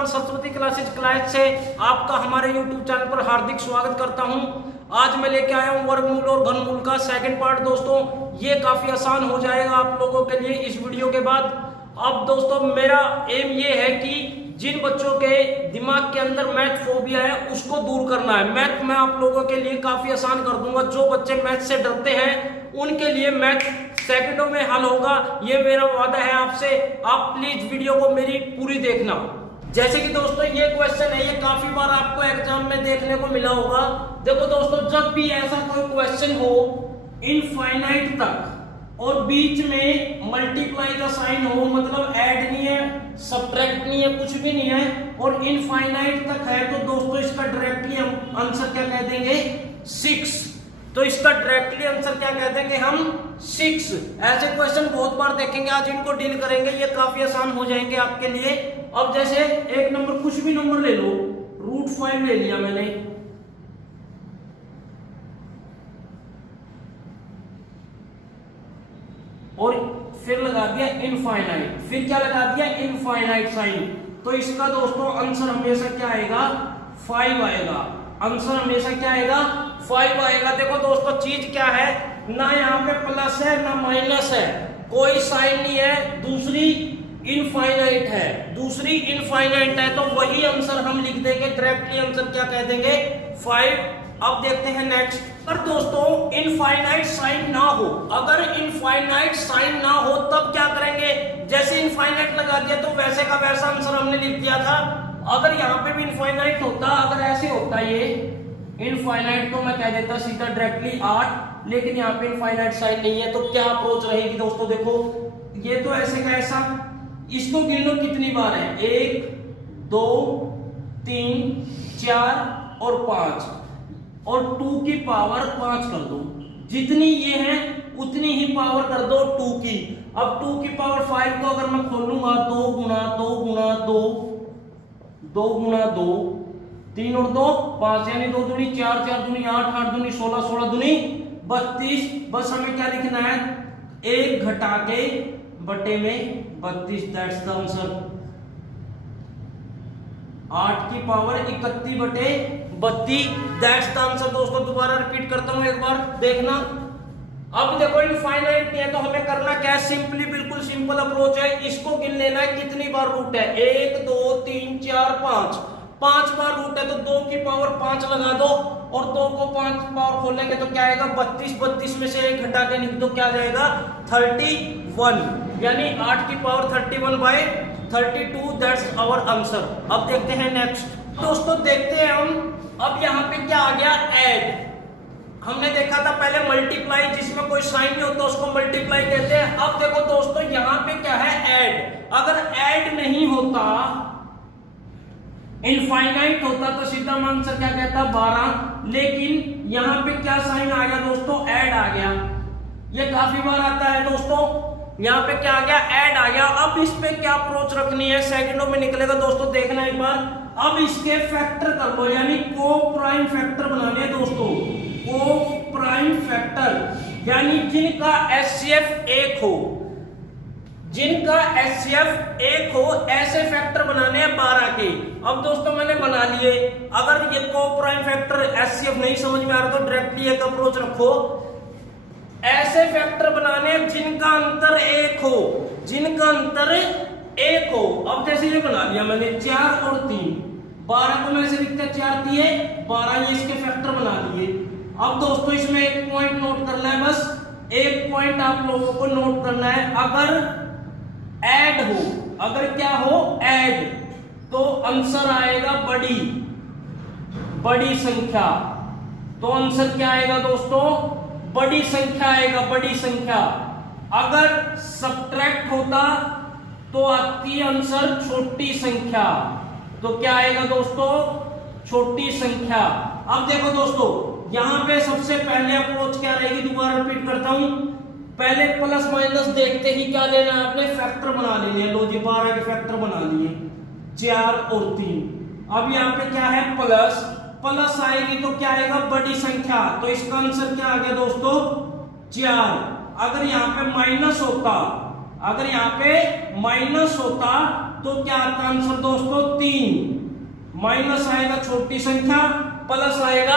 Kumar Saraswati class से आपका हमारे YouTube चैनल पर हार्दिक स्वागत करता हूं। आज मैं लेके आया हूं वर्गमूल और घनमूल का सेकंड पार्ट। दोस्तों ये काफी आसान हो जाएगा आप लोगों के लिए इस वीडियो के बाद। अब दोस्तों मेरा एम ये है कि जिन बच्चों के दिमाग के अंदर मैथ फोबिया है उसको दूर करना है। मैथ मैं आप लोगों के लिए काफी आसान कर दूंगा। जो बच्चे मैथ से डरते हैं उनके लिए मैथ सेकंडों में हल होगा, ये मेरा वादा है आपसे। आप प्लीज वीडियो को मेरी पूरी देखना। जैसे कि दोस्तों ये क्वेश्चन है, ये काफी बार आपको एग्जाम में देखने को मिला होगा। देखो दोस्तों, जब भी ऐसा कोई क्वेश्चन हो इनफाइनाइट तक और बीच में मल्टीप्लाई का साइन हो, मतलब ऐड नहीं है, सब्ट्रैक्ट नहीं है, कुछ भी नहीं है, और इनफाइनाइट तक है, तो दोस्तों इसका डायरेक्टली हम आंसर क्या कह देंगे? 6। तो इसका डायरेक्टली आंसर क्या कह देंगे हम? 6। ऐसे क्वेश्चन बहुत बार देखेंगे, आज इनको डील करेंगे, ये काफी आसान हो जाएंगे आपके लिए। अब जैसे एक नंबर, कुछ भी नंबर ले लो, √5 ले लिया मैंने, और फिर लगा दिया इनफाइनाइट, फिर क्या लगा दिया? Infinite sign. तो इसका दोस्तों आंसर हमेशा क्या आएगा? 5 आएगा। आंसर हमेशा क्या आएगा? 5 आएगा। देखो दोस्तों चीज क्या है, ना यहाँ पे प्लस है ना माइनस है, कोई साइन नहीं है, दूसरी इनफाइनाइट है, दूसरी इनफाइनाइट है, तो वही आंसर हम लिख देंगे। डायरेक्टली आंसर क्या कह देंगे? 5। अब देखते हैं नेक्स्ट। पर दोस्तों इनफाइनाइट साइन ना हो, अगर इनफाइनाइट साइन ना हो तब क्या करेंगे? जैसे इनफाइनाइट लगा दिया तो वैसे का वैसा आंसर हमने लिख दिया था। अगर यहाँ पे भी इनफाइनाइट होता, अगर ऐसे होता ये इनफाइनाइट, तो मैं कह देता सीधा डायरेक्टली 8, लेकिन यहाँ पे इनफाइनाइट साइन नहीं है, तो क्या अप्रोच रहेगी दोस्तों? देखो ये तो ऐसे का ऐसा, इसको गिन लो कितनी बार है, 1 2 3 4 और 5, और 2 की पावर 5 कर दो। जितनी ये है उतनी ही पावर कर दो 2 की। अब 2 की पावर 5 को अगर मैं खोलूंगा, 2 गुना 2 गुना 2, 2 गुना 2, 3 और 2 5, यानी 2 दूनी 4, 4 दूनी 8, 8 दूनी 16, 16 दूनी 32। बस हमें क्या लिखना है? 1 घटा के बटे में 32, दैट्स द आंसर। 8 की पावर 31 बटे 32, दैट्स द आंसर। दोस्तों दोबारा रिपीट करता हूं, एक बार देखना। अब देखो इनफाइनाइट नहीं है तो हमें करना क्या है? सिंपली, बिल्कुल सिंपल अप्रोच है, इसको गिन लेना है कितनी बार रूट है। 1 2 3 4 5, 5 बार रूट है, तो 2 की पावर 5 लगा दो, और 2 को 5 पावर खोलेंगे तो क्या आएगा? 32। 32 में से 1 घटा के लिख दो, क्या जाएगा? 31, यानी 8 की पावर 31/32, दैट्स आवर आंसर। अब देखते हैं नेक्स्ट। दोस्तों देखते हैं हम, अब यहाँ पे क्या आ गया? ऐड। हमने देखा था पहले मल्टीप्लाई, जिसमें कोई साइन नहीं होता उसको मल्टीप्लाई कहते हैं। अब देखो दोस्तों यहाँ पे क्या है? ऐड। अगर ऐड नहीं होता, इनफाइनाइट होता, तो सीधा आंसर क्या कहता? 12। लेकिन यहाँ पे क्या साइन आ गया दोस्तों? ऐड आ गया। ये काफी बार आता है दोस्तों। यहाँ पे क्या आ गया? ऐड आ गया। अब इस पे क्या अप्रोच रखनी है? सेकंडों में निकलेगा दोस्तों, देखना एक बार। अब इसके फैक्टर कर लो, यानी को प्राइम फैक्टर बनाने हैं दोस्तों। को प्राइम फैक्टर यानी जिनका एचसीएफ 1 हो, जिनका एचसीएफ 1 हो, ऐसे फैक्टर बनाने हैं 12 के। अब दोस्तों मैंने बना लिए। अगर ये को प्राइम फैक्टर एचसीएफ नहीं समझ में आ रहा तो डायरेक्टली एक अप्रोच रखो। ऐसे फैक्टर बनाने जिनका अंतर 1 हो, जिनका अंतर 1 हो। अब जैसे ये बना लिया मैंने 4 और 3, 12 को मैं ऐसे लिखता 4 दिए 12, ये इसके फैक्टर बना लिए। अब दोस्तों इसमें एक पॉइंट नोट करना है, बस एक पॉइंट आप लोगों को नोट करना है। अगर ऐड हो, अगर क्या हो? ऐड, तो आंसर आएगा बड़ी संख्या। तो आंसर क्या आएगा दोस्तों? बड़ी संख्या आएगा, बड़ी संख्या। अगर सब्ट्रैक्ट होता तो आती आंसर छोटी संख्या। तो क्या आएगा दोस्तों? छोटी संख्या। अब देखो दोस्तों यहां पे सबसे पहले अप्रोच क्या रहेगी? दोबारा रिपीट करता हूं। पहले प्लस माइनस देखते ही क्या लेना है आपने? फैक्टर बना लेने। लो जी 12 के फैक्टर बना लिए, 4 और 3। अब यहाँ पे क्या है? प्लस, प्लस आएगी तो क्या आएगा? बड़ी संख्या। तो इसका आंसर क्या आ गया दोस्तों? 4। अगर यहाँ पे माइनस होता, अगर यहाँ पे माइनस होता तो क्या आता आंसर दोस्तों 3, माइनस आएगा छोटी संख्या, प्लस आएगा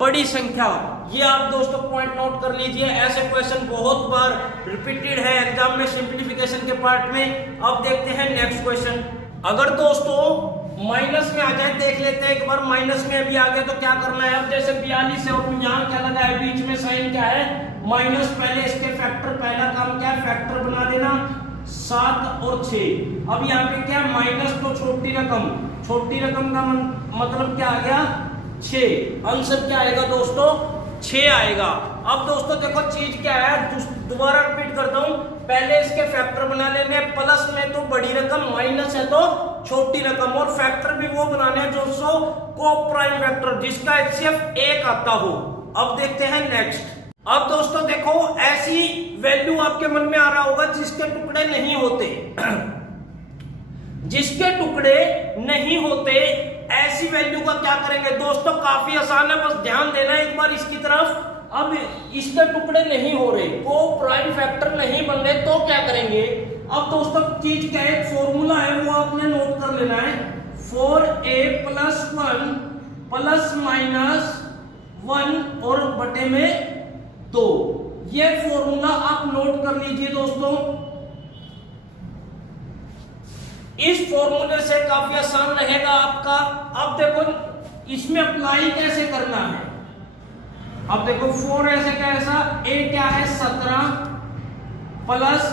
बड़ी संख्या। ये आप दोस्तों पॉइंट नोट कर लीजिए, ऐसे क्वेश्चन बहुत बार रिपीटेड है एग्जाम में सिंप्लीफिकेशन के पार्ट में। अब देखते हैं नेक्स्ट क्वेश्चन। अगर दोस्तों माइनस में आ जाए, देख लेते हैं एक बार, माइनस में अभी आ गया तो क्या करना है। अब जैसे 42 है और यहाँ क्या लगा है, बीच में साइन क्या है माइनस, पहले इसके फैक्टर, पहला काम क्या है फैक्टर बना देना 7 और 6। अब यहाँ पे क्या माइनस तो छोटी रकम, छोटी रकम का मतलब क्या आ गया 6, आंसर क्या आएगा दोस्तों 6 आएगा। अब दोस्तों देखो चीज क्या है, दोबारा रिपीट करता हूं, पहले इसके फैक्टर बना लेने, प्लस में तो बड़ी रकम, माइनस है तो छोटी रकम, और फैक्टर भी वो बनाने हैं दोस्तों को प्राइम फैक्टर जिसका एचसीएफ 1 आता हो। अब देखते हैं नेक्स्ट। अब दोस्तों देखो ऐसी वैल्यू आपके मन में आ रहा होगा जिसके टुकड़े नहीं होते जिसके टुकड़े नहीं होते, ऐसी वैल्यू का क्या करेंगे दोस्तों, काफी आसान है, बस ध्यान देना एक बार इसकी तरफ। अब इसके टुकड़े नहीं हो रहे, को प्राइम फैक्टर नहीं बन रहे, तो क्या करेंगे। अब दोस्तों चीज क्या है, फॉर्मूला है वो आपने नोट कर लेना है, 4a + 1 प्लस माइनस 1 और बटे में 2। ये फॉर्मूला आप नोट कर लीजिए दोस्तों। इस फॉर्मूले से काफी आसान रहेगा आपका। अब देखो इसमें अप्लाई कैसे करना है। अब देखो 4 ऐसे कैसा, a क्या है 17 प्लस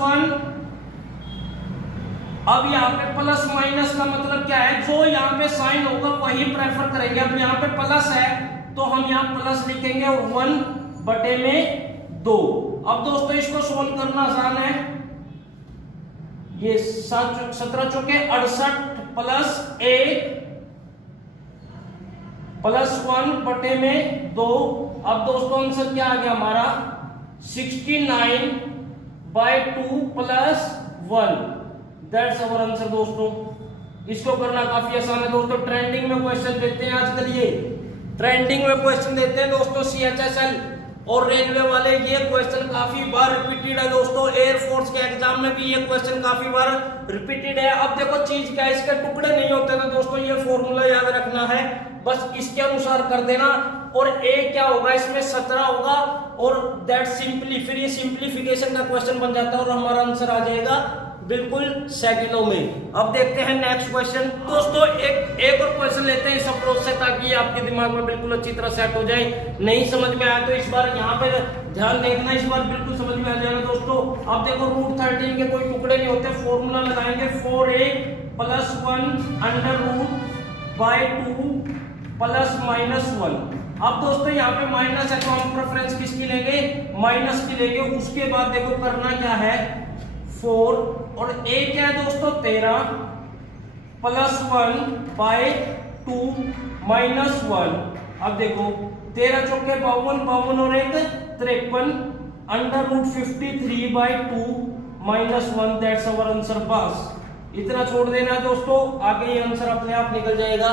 1। अब यहाँ पे प्लस माइनस का मतलब क्या है, जो यहाँ पे साइन होगा वही प्रेफर करेंगे। अब यहाँ पे प्लस है तो हम यहाँ प्लस लिखेंगे और 1 बटे में 2। अब दोस्तों इसको सोल्व करना आसान है, ये 17 चौके 68 प्लस 1 प्लस 1 बटे में 2। अब दोस्तों आंसर क्या आ गया हमारा 69/2 प्लस 1, दैट्स आवर आंसर दोस्तों। इसको करना काफी आसान है दोस्तों। ट्रेंडिंग में क्वेश्चन देते हैं आजकल, ये ट्रेंडिंग में क्वेश्चन देते हैं दोस्तों सीएचएसएल और रेलवे वाले। ये क्वेश्चन काफी बार रिपीटेड है दोस्तों, एयरफोर्स के एग्जाम में भी ये क्वेश्चन काफी बार रिपीटेड है। अब देखो चीज क्या है, इसके टुकड़े नहीं होते तो दोस्तों ये फॉर्मूला याद रखना है, बस इसके अनुसार कर देना। और a क्या होगा इसमें 17 होगा और दैट सिंपली, फिर ये सिंप्लीफिकेशन का क्वेश्चन बन जाता है और हमारा आंसर आ जाएगा बिल्कुल सेकंडों में। अब देखते हैं नेक्स्ट क्वेश्चन दोस्तों। एक और क्वेश्चन लेते हैं इस अप्रोच से, ताकि आपके दिमाग में बिल्कुल अच्छी तरह सेट हो जाए। नहीं समझ में आया तो इस बार यहाँ पे ध्यान देखना, इस बार बिल्कुल समझ में आ जाएगा दोस्तों। अब देखो √13 के कोई टुकड़े नहीं होते, फॉर्मूला लगाएंगे 4a + 1 √2 प्लस माइनस 1। अब दोस्तों यहाँ पे माइनस है तो हम प्रेफरेंस किसकी लेंगे, माइनस की लेंगे। उसके बाद देखो करना क्या है 4 और a क्या है दोस्तों 13 प्लस 1/2 माइनस 1। अब देखो 13 चौके 52 और 1 53 √53/2 माइनस 1, दैट्स आवर आंसर। बस इतना छोड़ देना दोस्तों, आगे ये आंसर अपने आप निकल जाएगा।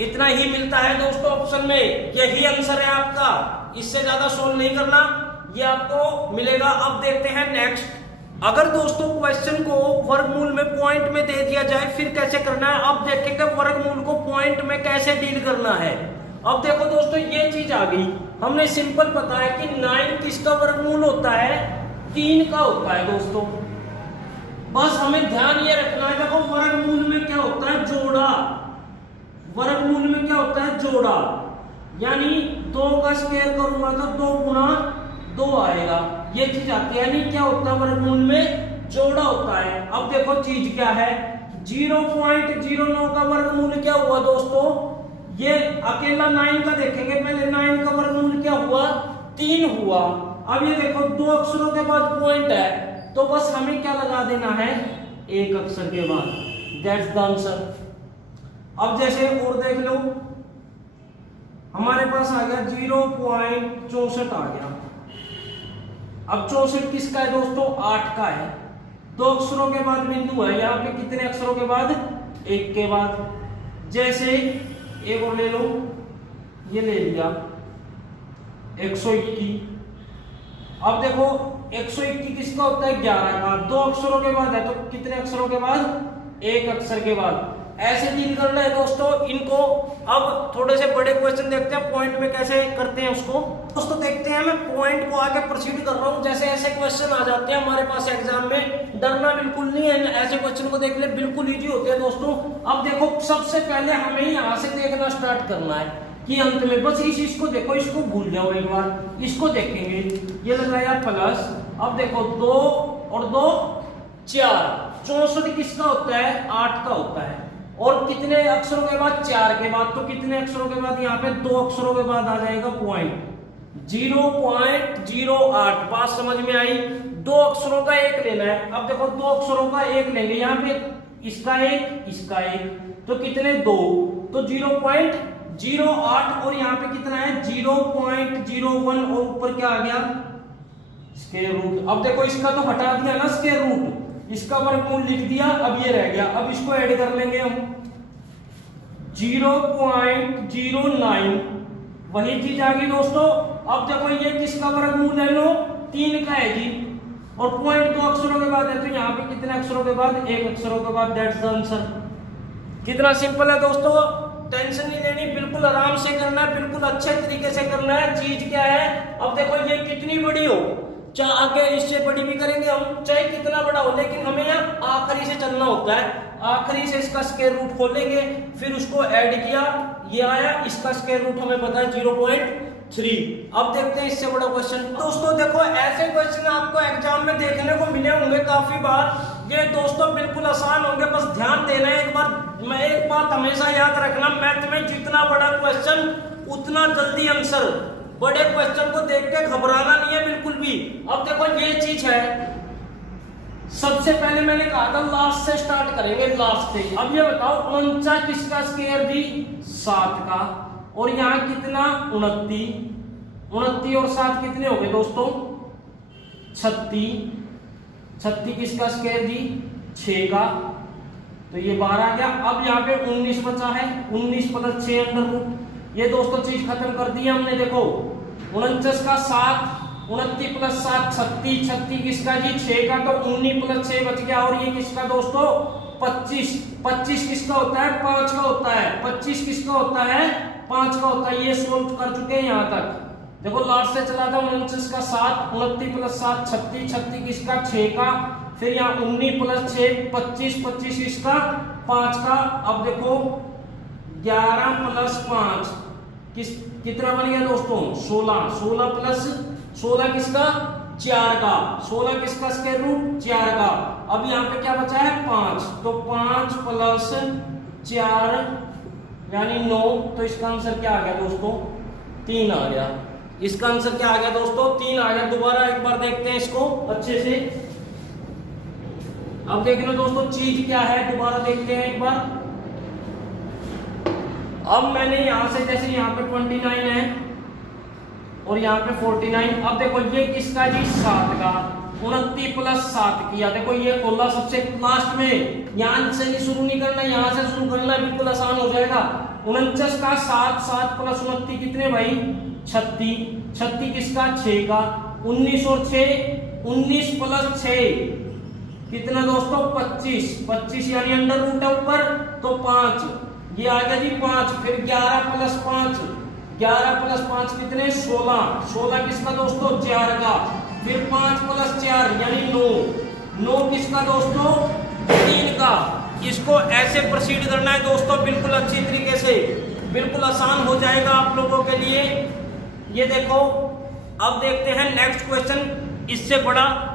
इतना ही मिलता है दोस्तों ऑप्शन में, यही आंसर है आपका, इससे ज्यादा सोल्व नहीं करना, ये आपको मिलेगा। अब देखते हैं नेक्स्ट। अगर दोस्तों क्वेश्चन को वर्गमूल में पॉइंट में दे दिया जाए फिर कैसे करना है। अब देखेंगे वर्गमूल को पॉइंट में कैसे डील करना है। अब देखो दोस्तों ये चीज आ गई, हमने सिंपल पता है कि 9 किसका वर्गमूल होता है, 3 का होता है दोस्तों। बस हमें ध्यान ये रखना है, देखो वर्गमूल में क्या होता है जोड़ा, वर्गमूल में क्या होता है जोड़ा, यानी 2 का स्क्वायर करूंगा तो 2 गुना 2 आएगा, ये चीज आती है। यानी क्या होता है वर्गमूल में जोड़ा होता है। अब देखो चीज क्या है, 0.09 का वर्गमूल क्या हुआ दोस्तों, ये अकेला 9 का देखेंगे पहले, 9 का वर्गमूल क्या हुआ 3 हुआ। अब ये देखो 2 अक्षरों के बाद पॉइंट है तो बस हमें क्या लगा देना है 1 अक्षर के बाद, दैट्स द आंसर। अब जैसे और देख लो, हमारे पास आ गया 0.64 आ गया। अब 64 किसका है दोस्तों, 8 का है। 2 अक्षरों के बाद बिंदु है, यहाँ पे कितने अक्षरों के बाद, 1 के बाद। जैसे एक और ले लो, ये ले लिया 121। अब देखो 121 किसका होता है 11 का, 2 अक्षरों के बाद है तो कितने अक्षरों के बाद, एक अक्षर के बाद। ऐसे डील करना है दोस्तों इनको। अब थोड़े से बड़े क्वेश्चन देखते हैं पॉइंट में कैसे करते हैं उसको। दोस्तों देखते हैं, मैं पॉइंट को आगे प्रोसीड कर रहा हूं। जैसे ऐसे क्वेश्चन आ जाते हैं हमारे पास एग्जाम में, डरना बिल्कुल नहीं है, ऐसे क्वेश्चन को देख ले, बिल्कुल इजी होते हैं दोस्तों। अब देखो सबसे पहले हमें यहाँ से देखना स्टार्ट करना है कि अंत में बस इसको देखो, इसको भूल जाओ एक बार, इसको देखेंगे। ये लगाया प्लस, अब देखो 2 और 2 4, 64 किसका होता है 8 का होता है। और कितने अक्षरों के बाद, 4 के बाद, तो कितने अक्षरों के बाद, यहाँ पे 2 अक्षरों के बाद आ जाएगा पॉइंट, 0.08। बात समझ में आई। 2 अक्षरों का एक लेना है। अब देखो 2 अक्षरों का एक लेंगे, यहाँ पे इसका एक, इसका एक, तो कितने 2, तो 0.08 और यहाँ पे कितना है 0.01 और ऊपर क्या आ गया स्क्वायर रूट। अब देखो इसका तो हटा दिया ना स्क्वायर रूट, इसका वर्गमूल लिख दिया, अब ये रह गया। अब इसको ऐड कर लेंगे हम 0.09, वही चीज आ गई दोस्तों। अब देखो ये किसका वर्गमूल है, लो 3 का है जी, और पॉइंट 2 अक्षरों के बाद है तो यहाँ पे कितने अक्षरों के बाद, 1 अक्षरों के बाद, दैट्स द आंसर। कितना सिंपल है दोस्तों, टेंशन नहीं लेनी, बिल्कुल आराम से करना है, बिल्कुल अच्छे तरीके से करना है। चीज क्या है, अब देखो ये कितनी बड़ी हो, चाहे आगे इससे बड़ी भी करेंगे हम, चाहे कितना बड़ा हो, लेकिन हमें यहाँ आखिरी से चलना होता है। आखिरी से इसका स्क्वायर रूट खोलेंगे, फिर उसको ऐड किया, ये आया, इसका स्क्वायर रूट हमें पता है 0.3। अब देखते हैं इससे बड़ा क्वेश्चन। दोस्तों देखो ऐसे क्वेश्चन आपको एग्जाम में देखने को मिले होंगे काफी बार। ये दोस्तों बिल्कुल आसान होंगे, बस ध्यान देना है एक बार। मैं एक बात हमेशा याद रखना, मैथ में जितना बड़ा क्वेश्चन उतना जल्दी आंसर। बड़े क्वेश्चन को देख के घबराना नहीं है बिल्कुल भी। अब देखो ये चीज है, सबसे पहले मैंने कहा था लास्ट से स्टार्ट करेंगे, लास्ट से। अब ये बताओ 49 किसका स्क्वायर दी 7 का, और यहाँ कितना 29, 29 और 7 कितने हो गए दोस्तों 36, 36 किसका स्क्वायर दी 6 का, तो ये 12 आ गया। अब यहाँ पे 19 बचा है, 19 + 6 अंडर रूट। ये दोस्तों चीज खत्म कर दी हमने। देखो 49 का 7, 29 + 7 36, 36 किसका जी 6 का, तो 19 + 6 बच गया। और ये किसका दोस्तों 25, 25 किसका होता है 5 का होता है, 25 किसका होता है 5 का होता है। ये सोल्व कर चुके हैं यहाँ तक। देखो लास्ट से चला था 49 का 7, 29 + 7 36, 36 किसका 6 का, फिर यहाँ 19 + 6 25, 25 किसका 5 का। अब देखो 11 + 5 कितना बन गया दोस्तों 16, 16 + 16 किसका 4 का, 16 किसका स्क्वायर रूट 4 का। अब यहाँ पे क्या बचा है 5, तो 5 + 4 यानी 9, तो इसका आंसर क्या आ गया दोस्तों 3 आ गया। इसका आंसर क्या आ गया दोस्तों 3 आ गया। दोबारा एक बार देखते हैं इसको अच्छे से। अब देख लो दोस्तों चीज क्या है, दोबारा देखते हैं एक बार। अब मैंने यहां से जैसे यहाँ पे 29 है और यहाँ पे 49। अब देखो ये किसका जी 7 का, 29 + 7 किया। देखो ये खोला सबसे लास्ट में, यहाँ से नहीं शुरू नहीं करना, यहाँ से शुरू करना, बिल्कुल आसान हो जाएगा। 49 का 7, 7 + 29 कितने भाई 36, 36 किसका 6 का, 19 और 6 19 + 6 कितना दोस्तों 25, 25 यानी अंडर रूट है ऊपर, तो 5 ये आ गया जी 5। फिर 11 + 5, 11 + 5 कितने 16, 16 किसका दोस्तों 4 का। फिर 5 + 4 यानी 9, 9 किसका दोस्तों 3 का। इसको ऐसे प्रोसीड करना है दोस्तों बिल्कुल अच्छी तरीके से, बिल्कुल आसान हो जाएगा आप लोगों के लिए। ये देखो अब देखते हैं नेक्स्ट क्वेश्चन। इससे बड़ा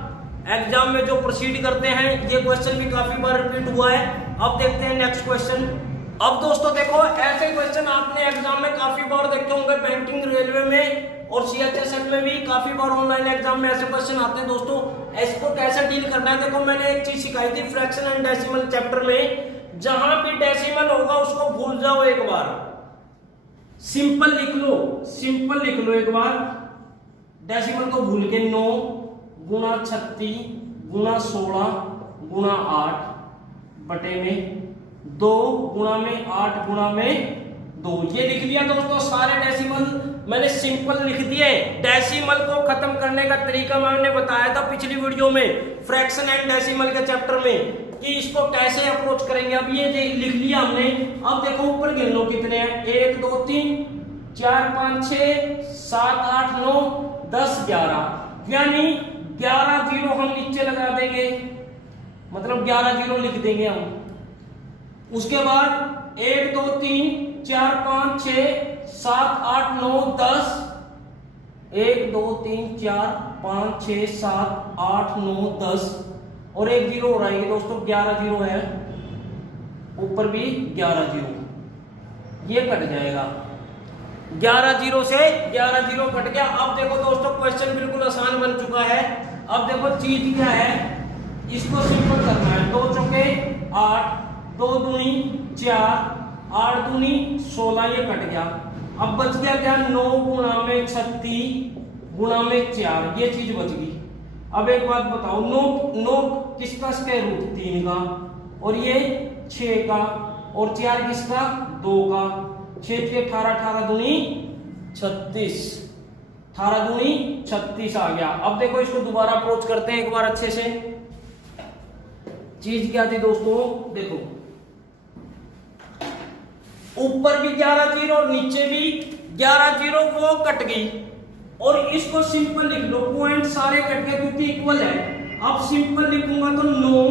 एग्जाम में जो प्रोसीड करते हैं, ये क्वेश्चन भी काफी बार रिपीट हुआ है। अब देखते हैं नेक्स्ट क्वेश्चन। अब दोस्तों देखो ऐसे क्वेश्चन आपने एग्जाम में काफी बार देखे होंगे, बैंकिंग, रेलवे में और CHSL में भी काफी बार ऑनलाइन एग्जाम में ऐसे क्वेश्चन आते हैं दोस्तों। इसको कैसे डील करना है, देखो मैंने एक चीज सिखाई थी फ्रैक्शन एंड डेसिमल चैप्टर में। जहां भी डेसिमल होगा उसको भूल जाओ एक बार, सिंपल लिख लो, सिंपल लिख लो एक बार। डेसिमल को भूल के 9 × 36 × 16 × 8 बटे में 2 × 8 × 2, ये लिख लिया दोस्तों सारे डेसिमल। मैंने सिंपल लिख दिए। डेसिमल को खत्म करने का तरीका मैंने बताया था पिछली वीडियो में, फ्रैक्शन एंड डेसिमल के चैप्टर में, कि इसको कैसे अप्रोच करेंगे। अब ये लिख लिया हमने। अब देखो ऊपर गिन लो कितने हैं, 1 2 3 4 5 6 7 8 9 10 11, यानी 11 जीरो हम नीचे लगा देंगे, मतलब 11 जीरो लिख देंगे हम। उसके बाद 1 2 3 4 5 6 7 8 9 10, 1 2 3 4 5 6 7 8 9 10, और एक जीरो हो रहा है दोस्तों, 11 जीरो है, ऊपर भी 11 जीरो, ये कट जाएगा। 11 जीरो से 11 जीरो कट गया। अब देखो दोस्तों क्वेश्चन बिल्कुल आसान बन चुका है। अब देखो चीज क्या है, इसको सिंपल करना है। 2 चौके 8, 2 दूनी 4, 8 दूनी 16, ये कट गया। अब बच गया क्या, 9 गुणा में 36 गुणा में 4, ये चीज बच गई। अब एक बात बताओ, 9 किसका स्क्वायर रूट, 3 का, और ये 6 का, और 4 किसका, 2 का। 6 के 18, 18 दूनी 36, 18 दूनी 36 आ गया। अब देखो इसको दोबारा अप्रोच करते हैं एक बार अच्छे से। चीज क्या थी दोस्तों, देखो ऊपर भी 11 जीरो और नीचे भी 11 जीरो, वो कट गई। और इसको सिंपल लिख लो, पॉइंट सारे कट गए क्योंकि इक्वल है। अब सिंपल लिखूंगा तो 9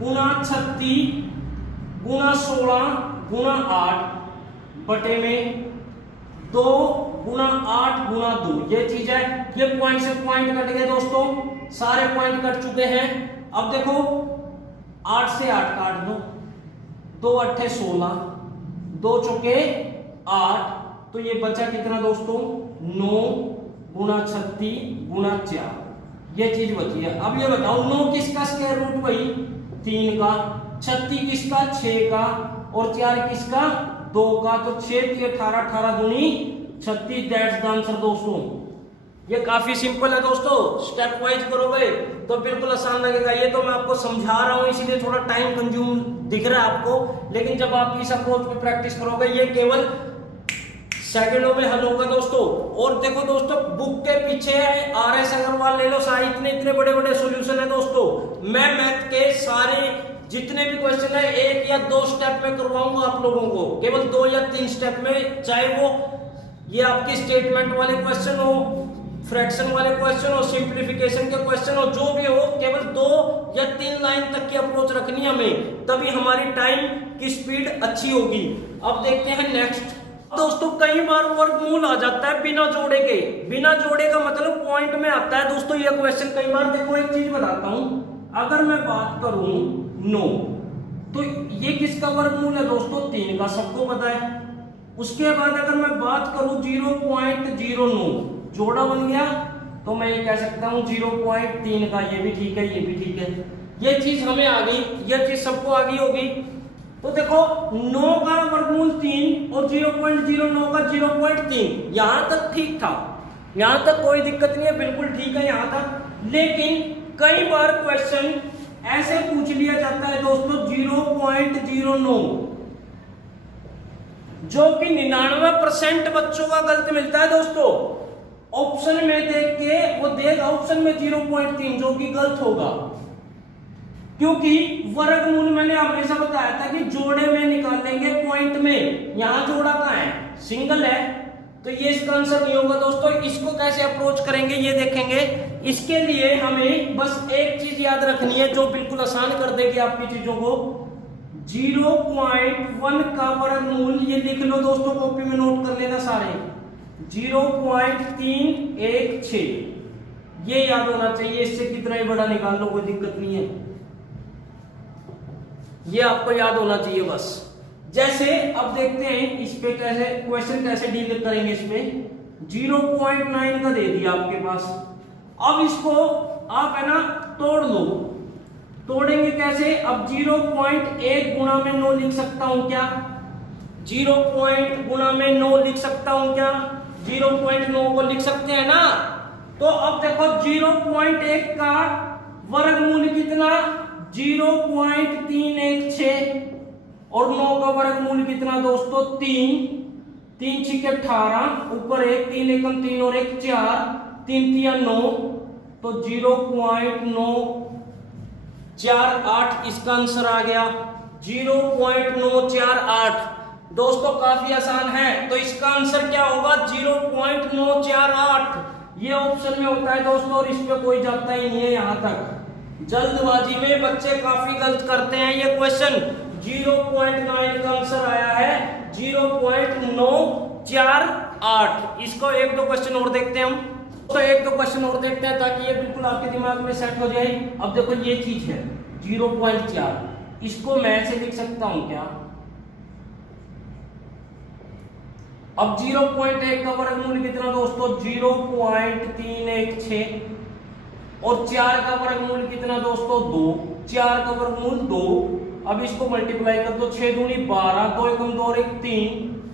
गुणा 36 गुणा 16 गुणा 8 बटे में 2 गुणा 8 गुणा 2, ये चीज है। ये पॉइंट से पॉइंट कट गए दोस्तों, सारे पॉइंट कट चुके हैं। अब देखो 8 से 8 काट दो, 2 8 16, 2 चौके 8, तो ये बचा कितना दोस्तों, 9 गुणा 36 गुणा 4, ये चीज बची है। अब ये बताओ 9 किसका स्क्वायर रूट भाई, 3 का, 36 किसका, 6 का, और 4 किसका, 2 का। तो 6 के 18, 18 दूनी 36, दैट्स द आंसर दोस्तों। ये काफी सिंपल है दोस्तों, स्टेप वाइज करोगे तो बिल्कुल आसान लगेगा। ये तो मैं आपको समझा रहा हूं इसीलिए थोड़ा टाइम कंज्यूम दिख रहा है आपको, लेकिन जब आप इस अप्रोच पे प्रैक्टिस करोगे ये केवल सेकंडों में हल होगा दोस्तों। और देखो दोस्तों बुक के पीछे है RS अग्रवाल ले लो, सारे इतने बड़े बड़े सॉल्यूशन है दोस्तों। मैं मैथ के सारे जितने भी क्वेश्चन है 1 या 2 स्टेप में करवाऊंगा आप लोगों को, केवल 2 या 3 स्टेप में, चाहे वो ये आपकी स्टेटमेंट वाले क्वेश्चन हो, फ्रैक्शन वाले क्वेश्चन हो, सिंप्लीफिकेशन के क्वेश्चन हो, जो भी हो, केवल 2 या 3 लाइन तक की अप्रोच रखनी है हमें, तभी हमारी टाइम की स्पीड अच्छी होगी। अब देखते हैं नेक्स्ट दोस्तों। कई बार वर्गमूल आ जाता है बिना जोड़े के, बिना जोड़े का मतलब पॉइंट में आता है दोस्तों ये क्वेश्चन। कई बार देखो एक चीज बताता हूं, अगर मैं बात करूं 9, तो ये किसका वर्गमूल है दोस्तों, 3 का, सबको पता है। उसके बाद अगर मैं बात करूं 0.09, जोड़ा बन गया, तो मैं ये कह सकता हूं 0.3 का, ये भी ठीक है, ये भी ठीक है। ये चीज हमें आ गई, ये चीज सबको आ गई होगी। तो देखो 9 का वर्गमूल 3 और 0.09 का 0.3, यहां तक ठीक था, यहां तक कोई दिक्कत नहीं है, बिल्कुल ठीक है यहां तक। लेकिन कई बार क्वेश्चन ऐसे पूछ लिया जाता है दोस्तों 0.09, जो कि 99% बच्चों का गलत मिलता है दोस्तों। ऑप्शन में देख के वो देगा ऑप्शन में 0.3, जो कि गलत होगा, क्योंकि वर्गमूल मैंने हमेशा बताया था कि जोड़े में निकालेंगे, पॉइंट में। यहां जोड़ा कहां है, सिंगल है, तो ये इसका आंसर नहीं होगा दोस्तों। इसको कैसे अप्रोच करेंगे ये देखेंगे। इसके लिए हमें बस एक चीज याद रखनी है जो बिल्कुल आसान कर देगी आपकी चीजों को। 0.1 का वर्गमूल, ये लिख लो दोस्तों, कॉपी में नोट कर लेना सारे, 0.316, ये याद होना चाहिए। इससे कितना ही बड़ा निकाल लो, कोई दिक्कत नहीं है, ये आपको याद होना चाहिए बस। जैसे अब देखते हैं इस पे कैसे क्वेश्चन कैसे डील करेंगे। इसमें 0.9 का दे दिया आपके पास, अब इसको आप है ना तोड़ लो। तोड़ेंगे कैसे, अब 0.1 गुणा में 9 लिख सकता हूं क्या, 0 गुणा में 9 लिख सकता हूं क्या, 0.9 को लिख सकते हैं ना। तो अब देखो 0.1 का वर्गमूल कितना, 0.316, और 9 का वर्गमूल कितना दोस्तों, 3, 3 छिके 18, ऊपर 1, 3 एकम 3 और 1 4, 3 तिया 9, तो 0.948 इसका आंसर आ गया 0.948। दोस्तों काफी आसान है, तो इसका आंसर क्या होगा 0.948। ये ऑप्शन में होता है दोस्तों, और इस पे कोई जाता ही नहीं है। यहां तक जल्दबाजी में बच्चे काफी गलत करते हैं। ये क्वेश्चन 0.9 का आंसर आया है 0.948। इसको एक दो क्वेश्चन और देखते हैं हम, तो एक दो क्वेश्चन और देखते हैं ताकि ये बिल्कुल आपके दिमाग में सेट हो जाए। अब देखो ये चीज है 0.4, इसको मैं ऐसे लिख सकता हूं क्या? अब 0.1 का वर्गमूल कितना दोस्तों 0.316, और 4 का वर्गमूल कितना दोस्तों 2, 4 का वर्गमूल 2। अब इसको मल्टीप्लाई कर दो, 6 दूनी 12, 2 एकम 2 और 1 3,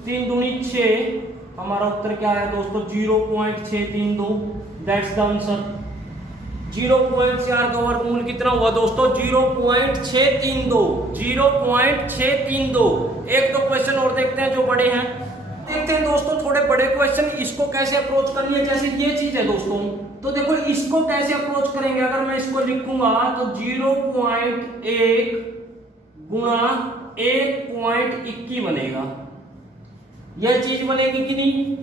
3 दूनी 6। हमारा उत्तर क्या है दोस्तों 0.632, दैट्स द आंसर। 0.4 का वर्गमूल कितना हुआ दोस्तों 0.632, 0.632। एक दो क्वेश्चन और देखते हैं जो बड़े हैं। देखते हैं दोस्तों थोड़े बड़े क्वेश्चन, इसको कैसे अप्रोच करनी है। जैसे ये चीज है दोस्तों, तो देखो इसको कैसे अप्रोच करेंगे। अगर मैं इसको लिखूंगा तो 0.1 गुणा 1.21 बनेगा। यह चीज बनेगी कि नहीं?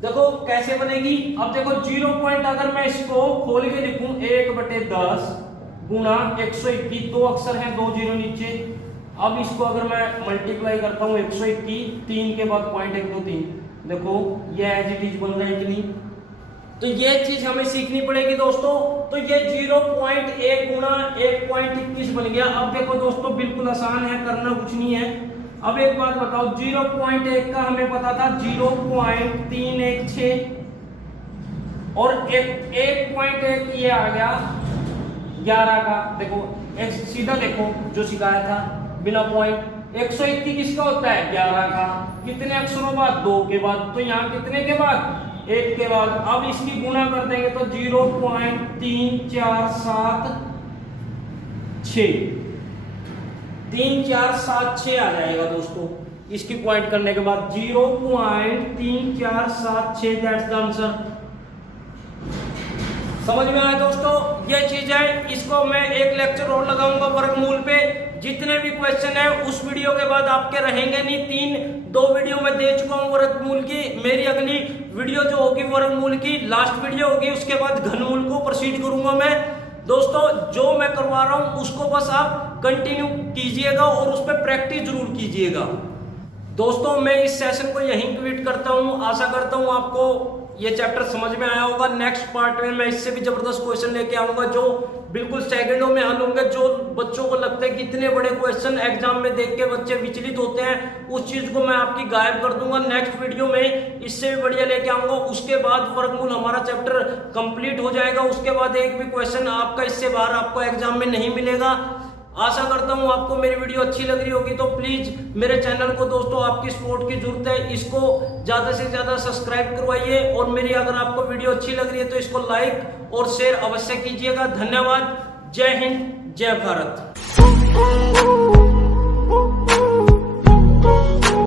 देखो कैसे बनेगी। अब देखो 0 पॉइंट अगर मैं इसको खोल के लिखूं 1/10 गुणा 121, 2 अक्षर हैं, 2 जीरो नीचे। अब इसको अगर मैं मल्टीप्लाई करता हूं 121, 3 के बाद 0.123, देखो ये एज इट इज बन रहा है कि नहीं। तो ये चीज हमें सीखनी पड़ेगी दोस्तों। तो ये 0.1 गुणा 1.21 बन गया। अब देखो दोस्तों बिल्कुल आसान है, करना कुछ नहीं है। अब एक बात बताओ, 0.1 का हमें पता था 0.316, और 1.1 ये आ गया 11 का। देखो एक सीधा देखो जो सिखाया था बिना पॉइंट। 121 किसका होता है 11 का। कितने अक्षरों बाद 2 के बाद, तो यहाँ कितने के बाद 1 के बाद। अब इसकी गुणा कर देंगे तो 0.3476, 3476 आ जाएगा दोस्तों। इसकी पॉइंट करने के बाद 0.3476, दैट्स द आंसर। समझ में आया दोस्तों। ये चीज है, इसको मैं एक लेक्चर और लगाऊंगा वर्गमूल पे। जितने भी क्वेश्चन है उस वीडियो के बाद आपके रहेंगे नहीं। 2 वीडियो मैं दे चुका हूं वर्गमूल की। मेरी अगली वीडियो जो होगी वर्गमूल की लास्ट वीडियो होगी, उसके बाद घनमूल को प्रोसीड करूंगा मैं। दोस्तों जो मैं करवा रहा हूं उसको बस आप कंटिन्यू कीजिएगा और उस पर प्रैक्टिस जरूर कीजिएगा। दोस्तों मैं इस सेशन को यहीं क्विट करता हूं। आशा करता हूं आपको ये चैप्टर समझ में आया होगा। नेक्स्ट पार्ट में मैं इससे भी जबरदस्त क्वेश्चन लेके आऊंगा जो बिल्कुल सेकंडों में हल होंगे। जो बच्चों को लगता है कि इतने बड़े क्वेश्चन एग्जाम में देख के बच्चे विचलित होते हैं, उस चीज को मैं आपकी गायब कर दूंगा। नेक्स्ट वीडियो में इससे भी बढ़िया लेके आऊंगा। उसके बाद वर्गमूल हमारा चैप्टर कंप्लीट हो जाएगा। उसके बाद एक भी क्वेश्चन आपका इससे बाहर आपको एग्जाम में नहीं मिलेगा। आशा करता हूं आपको मेरी वीडियो अच्छी लग रही होगी। तो प्लीज मेरे चैनल को दोस्तों आपकी सपोर्ट की जरूरत है। इसको ज्यादा से ज्यादा सब्सक्राइब करवाइए, और मेरी अगर आपको वीडियो अच्छी लग रही है तो इसको लाइक और शेयर अवश्य कीजिएगा। धन्यवाद। जय हिंद, जय भारत।